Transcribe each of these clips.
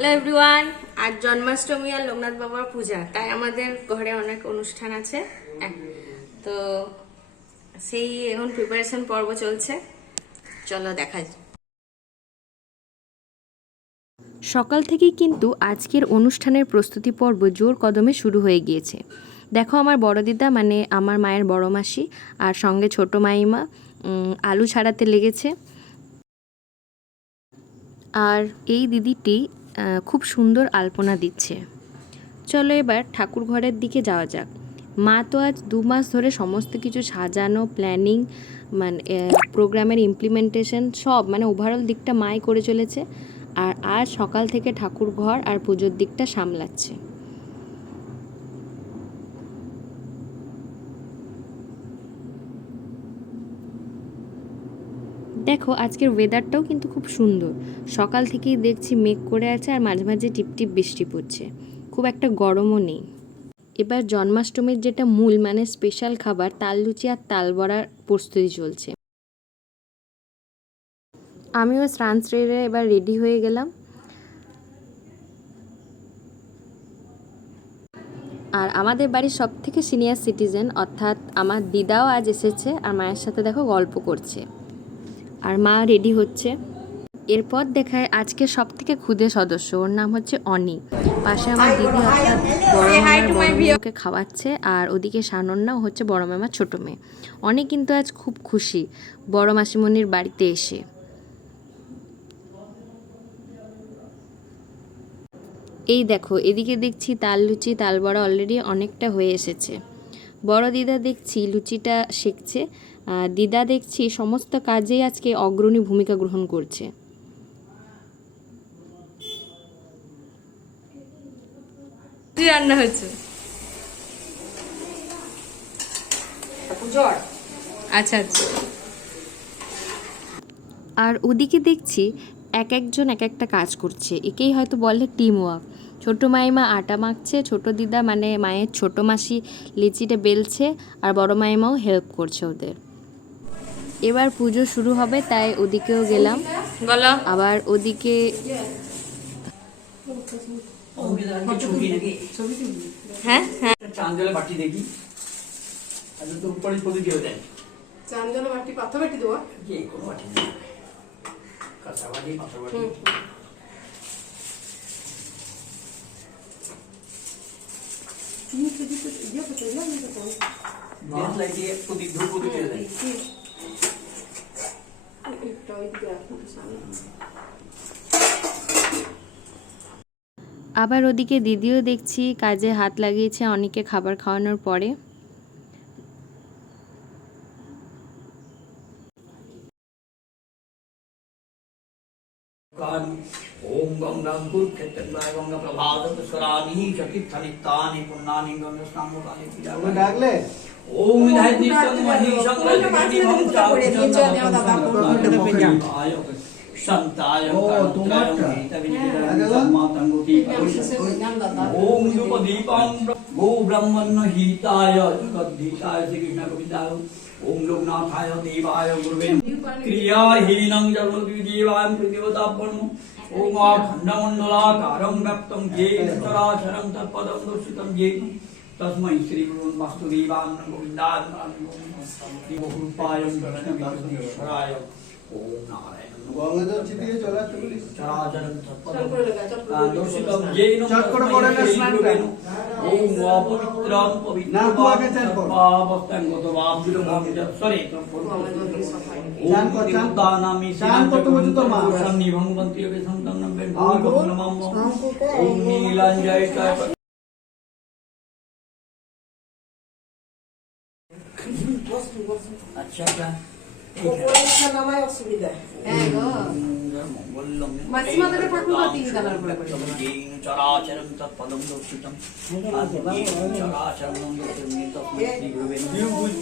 Hello everyone, আজ জন্মাষ্টমী আর লোকনাথ বাবার পূজা, তাই আমাদের ঘরে অনেক অনুষ্ঠান আছে। তো সেই এখন প্রিপারেশন পর্ব চলছে, চলো দেখা যাক। সকাল থেকেই কিন্তু আজকের অনুষ্ঠানের প্রস্তুতি পর্ব জোর কদমে শুরু হয়ে গিয়েছে। দেখো আমার বড় দিদা মানে আমার মায়ের বড় মাসি আর সঙ্গে ছোট মাইমা আলু ছাড়াতে লেগেছে। আর এই দিদিটি খুব সুন্দর আলপনা দিচ্ছে। চলো এবার ঠাকুর ঘরের দিকে যাওয়া যাক। মা তো আজ 2 মাস ধরে সমস্ত কিছু সাজানো, প্ল্যানিং, মানে প্রোগ্রামের ইমপ্লিমেন্টেশন সব, মানে ওভারঅল দিকটা মাই করে চলেছে। আর আজ সকাল থেকে ঠাকুর ঘর আর পুজোর দিকটা সামলাচ্ছে। দেখো আজকের ওয়েদারটাও কিন্তু খুব সুন্দর। সকাল থেকেই দেখছি মেঘ করে আছে আর মাঝে মাঝে টিপটিপ বৃষ্টি পড়ছে, খুব একটা গরমও নেই। এবার জন্মাষ্টমীর যেটা মূল মানে স্পেশাল খাবার তাল লুচি আর তাল বড়ার প্রস্তুতি চলছে। আমিও স্নান সেরে এবার রেডি হয়ে গেলাম। আর আমাদের বাড়ির সব থেকে সিনিয়র সিটিজেন অর্থাৎ আমার দিদাও আজ এসেছে আর মায়ের সাথে দেখো গল্প করছে আর মা রেডি হচ্ছে। এরপর দেখায় আজকে সব থেকে ক্ষুদে সদস্য, ওর নাম হচ্ছে অনি। পাশে আমার দিদি অর্থাৎ বড় মামাকে খাওয়াচ্ছে আর ওদিকে সানন্যাও হচ্ছে বড় মামার ছোট মেয়ে। অনি কিন্তু আজ খুব খুশি বড় মাসিমণির বাড়িতে এসে। এই দেখো এদিকে দেখছি তাল লুচি তাল বড়া অলরেডি অনেকটা হয়ে এসেছে। বড় দিদা দেখছি লুচিটা সেঁকছে, দিদা দেখছি সমস্ত কাজেই আজকে অগ্রণী ভূমিকা গ্রহণ করছে। কি রান্না হচ্ছে? আচ্ছা আচ্ছা। আর ওদিকে দেখছি এক একজন এক একটা কাজ করছে, একেই হয়তো বলে টিম ওয়ার্ক। ছোটো মাইমা আটা মাখছে, ছোট দিদা মানে মায়ের ছোট মাসি লিচিটা বেলছে আর বড় মাইমাও হেল্প করছে ওদের। এবার পুজো শুরু হবে তাই ওদিকেও গেলাম। বলো। আবার ওদিকে হ্যাঁ হ্যাঁ চান্দলে বাটি দেখি আজ তো উপরে পদি দিয়ে দেন চান্দলে বাটি পাথর বাটি দেওয়া যে কোন বাটি কাঁচা বাটি পাথর বাটি বাস লাগিয়ে পদি ধূপ পদি দিয়ে দেন। আবার ওদিকে দিদিও দেখছি কাজে হাত লাগিয়েছে অনেকে খাবার খাওয়ানোর পরে। ओम गंगा कुरुक्षेत्राय गंगा प्रभात स्वरानी चकित्थनितानि पुण्णानि गंगा स्नामकानि पूजा डागले ओम विधाय नित्यं महिषं रजनीभं चाय संताय ओम धूपदीपं गो ब्रह्मण्य हिताय जगद्धिताय श्री कृष्ण गोविंदाय ओम लोकनाथाय देवाय गुरुवे क्रियाहीनं जगद्देवाय प्रतिवतापन्नो ओम अखण्डमण्डलाकारं व्याप्तं येन चराचरं तत्पदं दर्शितं येन तस्मै श्री गुरुन् वासुदेवाय गोविन्दाय बहुरूपाय गणेश्वराय ओम नारायण গঙ্গাজল ছিটিয়ে চলা চলি চরাচরं তৎপদं দর্শিतं येन চটকট করে না স্নান করেন ওম অপবিত্রং পবিত্রং গতবাবিরং সরে ওম দানামি স্নান করতে বলছো তো মা সন্নিভং বন্তিরকে সন্তন্নম বেন নমঃ ওম নীলাঞ্জয় চায় আচ্ছা আচ্ছা পরীক্ষা নামায় অসুবিধা হ্যাঁ গো মাসিমাদের ঠাকুর 3 কালার করে চরাচরং তৎপদং দর্শিতং চরাচরং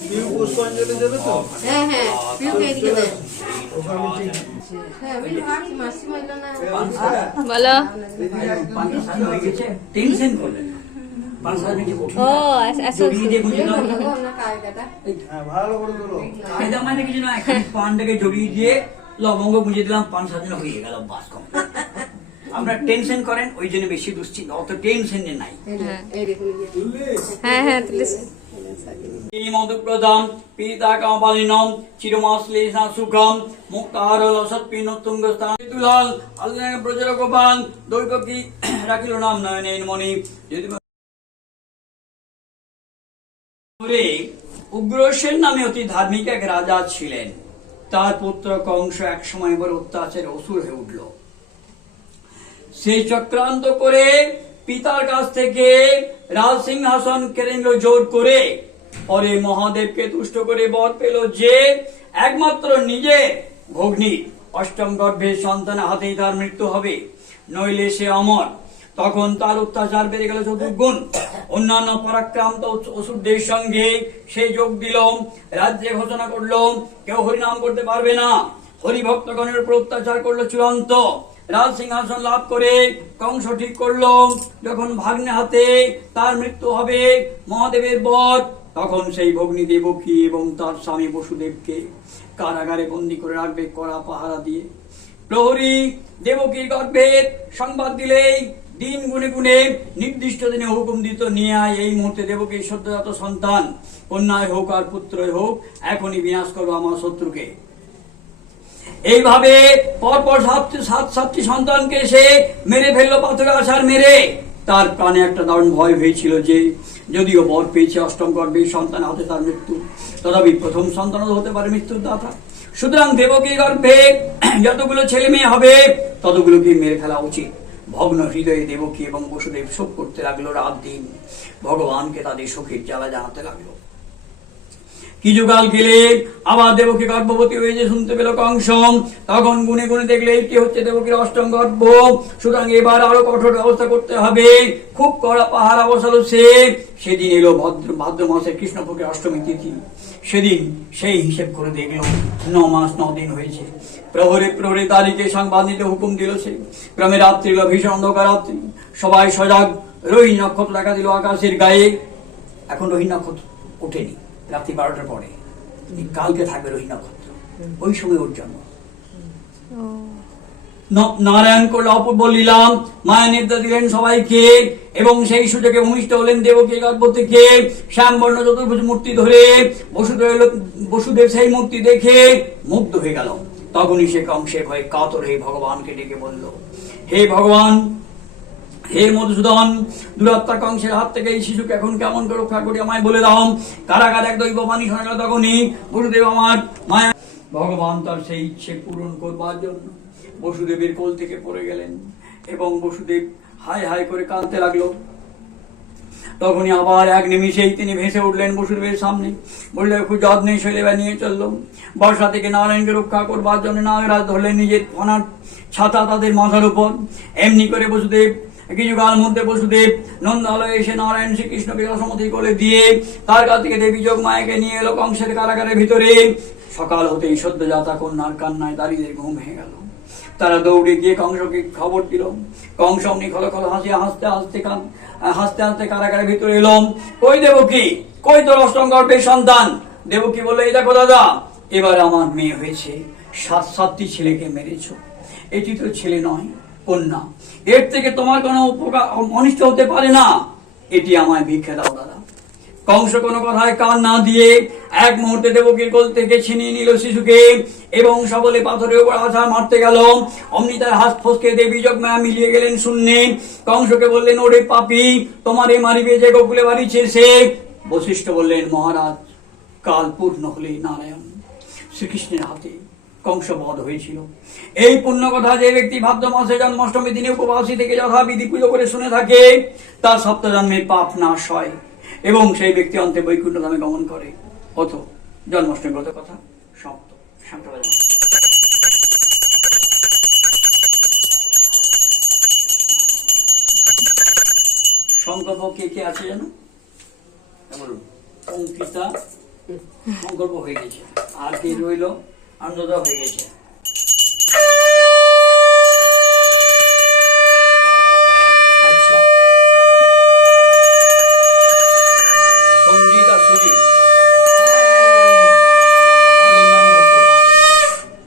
পিউ পুষ্পাঞ্জলি দেবে তো হ্যাঁ হ্যাঁ পিউ কে দিকে দেন হ্যাঁ আমি ভাবছি মাসিমা এলো না বলো। টেনশন করলেন ও আচ্ছা ভালো করে বলো কায়দা মানে কিছু না, পানটাকে জড়িয়ে দিয়ে লবঙ্গ গুঁজে দিলাম, পান সাজানো হয়ে গেল, বাস কম। আমরা টেনশন করেন ওই জন্য বেশি দুশ্চিন্তা, অত টেনশনে নাই। এই দেখুন হ্যাঁ হ্যাঁ তুলেছি। এই মধুপ্রদাম পিতা কামালিনম চিরমাশ্লেষা সুখম মুক্তাহার লসৎপিন তুঙ্গস্থান তুলাল আল্লাহ ব্রজর গোপাল দৈবকী রাখিল নাম নয়নের মণি। যদি উগ্রসেন নামে অতি ধার্মিক এক রাজা ছিলেন, তার পুত্র কংস এক সময় এবার অত্যাচারে অসুর হয়ে উঠল। সেই চক্রান্ত করে পিতার কাছ থেকে রাজ সিংহাসন কেড়ে নিল জোর করে। পরে মহাদেবকে তুষ্ট করে বর পেল যে একমাত্র নিজে ভগ্নী অষ্টম গর্ভের সন্তানের হাতেই তার মৃত্যু হবে, নইলে সে অমর। তখন তার অত্যাচার বেড়ে গেল চতুর্গুণ। অন্যান্য পরাক্রান্ত অসুরদের সঙ্গে সে যোগ দিল, রাজ্যে ঘোষণা করল কেউ হরিনাম করতে পারবে না। হরিভক্তগণের উপর অত্যাচার করলো চূড়ান্ত। রাজ সিংহাসন লাভ করে কংস ঠিক করলো যখন ভাগ্নে হাতে তার মৃত্যু হবে মহাদেবের বর, তখন সেই ভগ্নী দেবকী এবং তার স্বামী বসুদেবকে কারাগারে বন্দী করে রাখবে কড়া পাহারা দিয়ে। প্রহরী দেবকীর গর্ভের সংবাদ দিলেই দিন গুনে গুনে নির্দিষ্ট দিনে হুকুম দিত, নিয়ে আয় এই মুহূর্তে দেবকীর সদ্যজাত সন্তান, কন্যায় হোক আর পুত্রই হোক, এখনই বিনাশ করবো আমার শত্রুকে। এইভাবে পরপর সাতটি সন্তানকে সে মেরে ফেললো, পাথরে আছাড় মেরে। তার প্রাণে একটা দারুণ ভয় হয়েছিল যে যদিও বর পেয়েছে অষ্টম গর্ভের সন্তান হাতে তার মৃত্যু, তথাপি প্রথম সন্তানও হতে পারে মৃত্যুর দাতা। সুতরাং দেবকীর গর্ভে যতগুলো ছেলে মেয়ে হবে ততগুলোকে মেরে ফেলা উচিত। ভগ্ন হৃদয়ে দেবকী এবং বসুদেব শোক করতে লাগলো রাত দিন, ভগবানকে তাদের সুখের জ্বালা জানাতে লাগলো। কিছুকাল গেলে আবার দেবকী গর্ভবতী হয়েছে শুনতে পেল কংস। তখন গুনে গুনে দেখলে এটি হচ্ছে দেবকীর অষ্টম গর্ভ। সুতরাং এবার আরো কঠোর ব্যবস্থা করতে হবে। খুব কড়া পাহারা বসালো সে। সেদিন এলো ভাদ্র মাসের কৃষ্ণপক্ষের অষ্টমী তিথি। সেদিন সেই হিসেব করে দেখলো 9 মাস 9 দিন হয়েছে। প্রহরে প্রহরে তারিখে সংবাদ নিতে হুকুম দিল সে। ক্রমে রাত্রি এলো, ভীষণ অন্ধকার রাত্রি, সবাই সজাগ। রোহিণী নক্ষত্র দেখা দিল আকাশের গায়ে। এখন রোহিণী নক্ষত্র ওঠেনি, রাত্রি 12টার পরে। কালকে থাকবে রোহিণী নক্ষত্র, ওই সময় ওর জন্ম। নারায়ণ করল অপূর্ব লীলাম, মায়া নির্দেশ দিলেন সবাইকে, এবং সেই সুযোগে ভূমিষ্ঠ হলেন দেবকী গর্ভ থেকে শ্যামবর্ণ চতুর্ভুজ মূর্তি ধরে। বসুদেব সেই মূর্তি দেখে মুগ্ধ হয়ে গেল। তখনই সে কংসের ভয়ে কাতর হয়ে ভগবানকে ডেকে বলল, হে ভগবান, হে মধুসূদন, দুরাত্মা কংসের হাত থেকে এই শিশুকে এখন কেমন করে রক্ষা করি আমায় বলে দাও। কারাগার এক দৈব বাণী শোনা গেল। তখনই বসুদেব আমার মায়া। ভগবান তার সেই ইচ্ছে পূরণ করবার জন্য বসুদেবের কোল থেকে পড়ে গেলেন, এবং বসুদেব হাই হাই করে কাঁদতে লাগলো। তখনই আবার এক নিমিষেই তিনি ভেসে উঠলেন বসুদেবের সামনে। বললেন, খুব যত্নে শৈলেবা নিয়ে চললো। বর্ষা থেকে নারায়ণকে রক্ষা করবার জন্য নাগরাজ ধরলেন নিজের ফনার ছাতা তাদের মাথার উপর। এমনি করে বসুদেব কিছুকাল মধ্যে বসুদেব নন্দালয়ে এসে নারায়ণ শ্রীকৃষ্ণকে যশোমতি কোলে দিয়ে তার কাছ থেকে দেবী যোগমায়াকে নিয়ে এলো কংসের কারাগারের ভিতরে। সকাল হতেই সদ্যজাতা কন্যার কান্নায় দাঁড়িয়ে ঘুম ভেঙে গেল। তারা দৌড়ে গিয়ে কংসকে খবর দিল। কংস অমনি খলখল হাসতে হাসতে কারাগারের ভিতরে এলো। কই দেবকী, কই তোর অষ্টম গর্ভের সন্তান? দেবকী বললো, এই দেখো দাদা, এবার আমার মেয়ে হয়েছে। 7টি ছেলেকে মেরেছ, এটি তো ছেলে নয়, কন্যা। এর থেকে তোমার কোনো অনিষ্ট হতে পারে না। এটি আমায় ভিক্ষে দাও দাদা। কংস কোনো কথায় কান না দিয়ে এক মুহূর্তে দেবকীর কোল থেকে ছিনিয়ে নিল শিশুকে, এবং সবলে পাথরের উপর আছাড় মারতে গেল। অমনি তার হাত ফসকে দেবী যোগমায়া মিলিয়ে গেলেন শূন্যে। কংসকে বললেন, ওরে পাপী, তোমার এই মারিবে যে গোকুলে বাড়িছে সে। বশিষ্ঠ বললেন, মহারাজ, কাল পূর্ণ হলেই নারায়ণ শ্রীকৃষ্ণের হাতে কংস বধ হয়েছিল। এই পুণ্য কথা যে ব্যক্তি ভাদ্র মাসে জন্মাষ্টমী দিনে উপবাসী থেকে যথাবিধি পুজো করে শুনে থাকে, তার সপ্তজন্মের পাপ নাশ হয়, এবং সেই ব্যক্তি অন্তে বৈকুণ্ঠ ধামে গমন করে। অত জন্মাষ্টমী ব্রত কথা সমাপ্ত। সংকল্প কে কে আছে জানো? অঙ্কিতা সংকল্প হয়ে গেছে, আর কে রইল? আনন্দা হয়ে গেছে। আচ্ছা, সঞ্জিত আর সুজিত,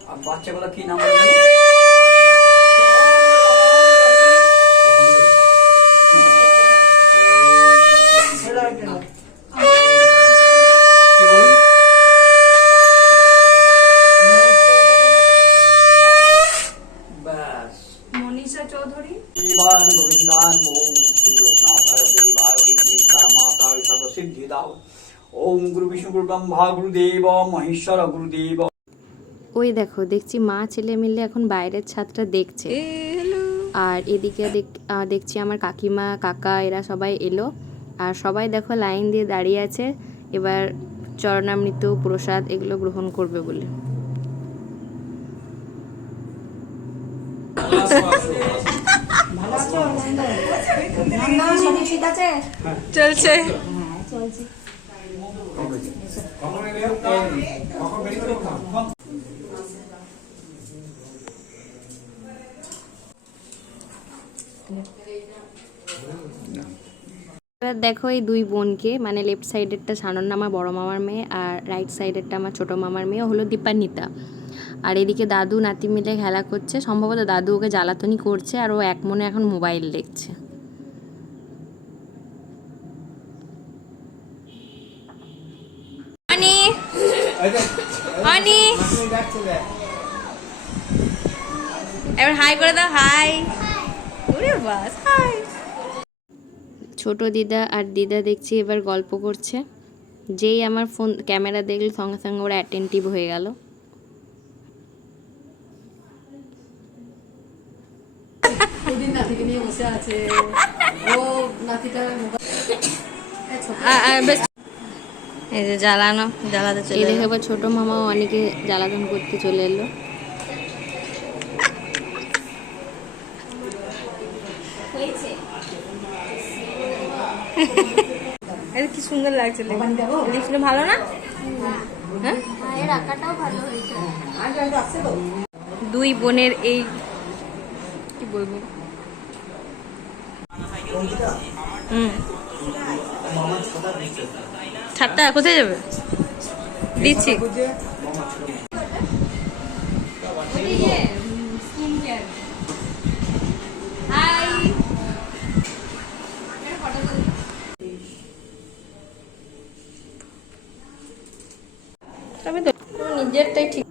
আর বাচ্চাগুলো কি নাম বললেন? देवान गोविंदान ओम श्री लोकनाथाय देवाय ओम श्री परमात्माय सर्वसिद्धिदाय ओम गुरु विष्णु गुरु ब्रह्मा गुरुदेव महेश्वर गुरुदेव। ওই দেখো দেখছি মা ছেলে মিলে এখন বাইরের ছাদটা দেখছে। আর এদিকে দেখছি আমার কাকিমা কাকা এরা সবাই এলো, আর সবাই দেখো লাইন দিয়ে দাঁড়িয়ে আছে এবার চরণামৃত প্রসাদ এগুলো গ্রহণ করবে বলে। চলছে। এবার দেখো এই দুই বোনকে, মানে লেফট সাইডেরটা সানন্না আমার বড় মামার মেয়ে, আর রাইট সাইডেরটা আমার ছোট মামার মেয়ে হলো দীপান্বিতা। আর এদিকে দাদু নাতি মিলে খেলা করছে, সম্ভবত দাদু ওকে জ্বালাতনই করছে আর ও এক মনে এখন মোবাইল দেখছে। এবার হাই করে দাও, হাই। ওরে বাস, হাই। ছোট দিদা আর দিদা দেখছি এবার গল্প করছে, যেই আমার ফোন ক্যামেরা দেখলে সঙ্গে সঙ্গে ওরা অ্যাটেন্টিভ হয়ে গেল। নাতিকে নিয়ে বসে আছে, ও নাতিটা এই যে জ্বালাতে এই চলে দেখে এবার ছোট মামাও অনেকে জ্বালাতন করতে চলে এলো। এর কি সুন্দর লাগছে, লিপস্টিক ভালো না? হ্যাঁ, দুই বোনের এই কি বলবো, ছাদটা কোথায় যাবে দিচ্ছি। নিজেরটাই ঠিক।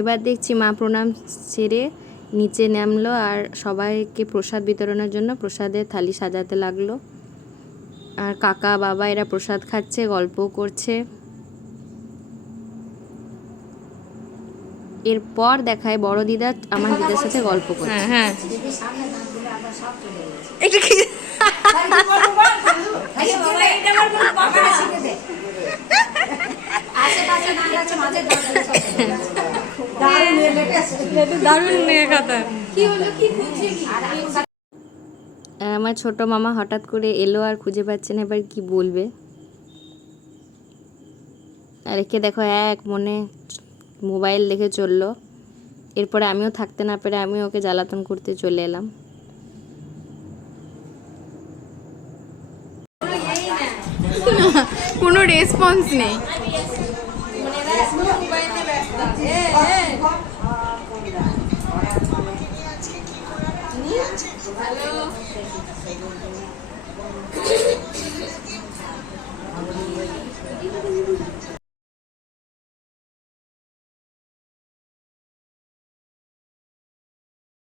এবার দেখছি মা প্রণাম সেরে নিচে নামলো আর সবাইকে প্রসাদ বিতরণের জন্য প্রসাদের থালি সাজাতে লাগলো। আর কাকা বাবা এরা প্রসাদ খাচ্ছে, গল্প করছে। এরপর দেখায় বড় দিদা আমার দিদার সাথে গল্প করছে। হ্যাঁ, এটা কি দারুণ নিয়ে কথা। আমার ছোট মামা হঠাৎ করে এলো আর খুঁজে পাচ্ছে না এবার কি বলবে। আর একে দেখো এক মনে মোবাইল দেখে চললো। এরপরে আমিও থাকতে না পেরে আমি ওকে জ্বালাতন করতে চলে এলাম। কোনো রেসপন্স নেই।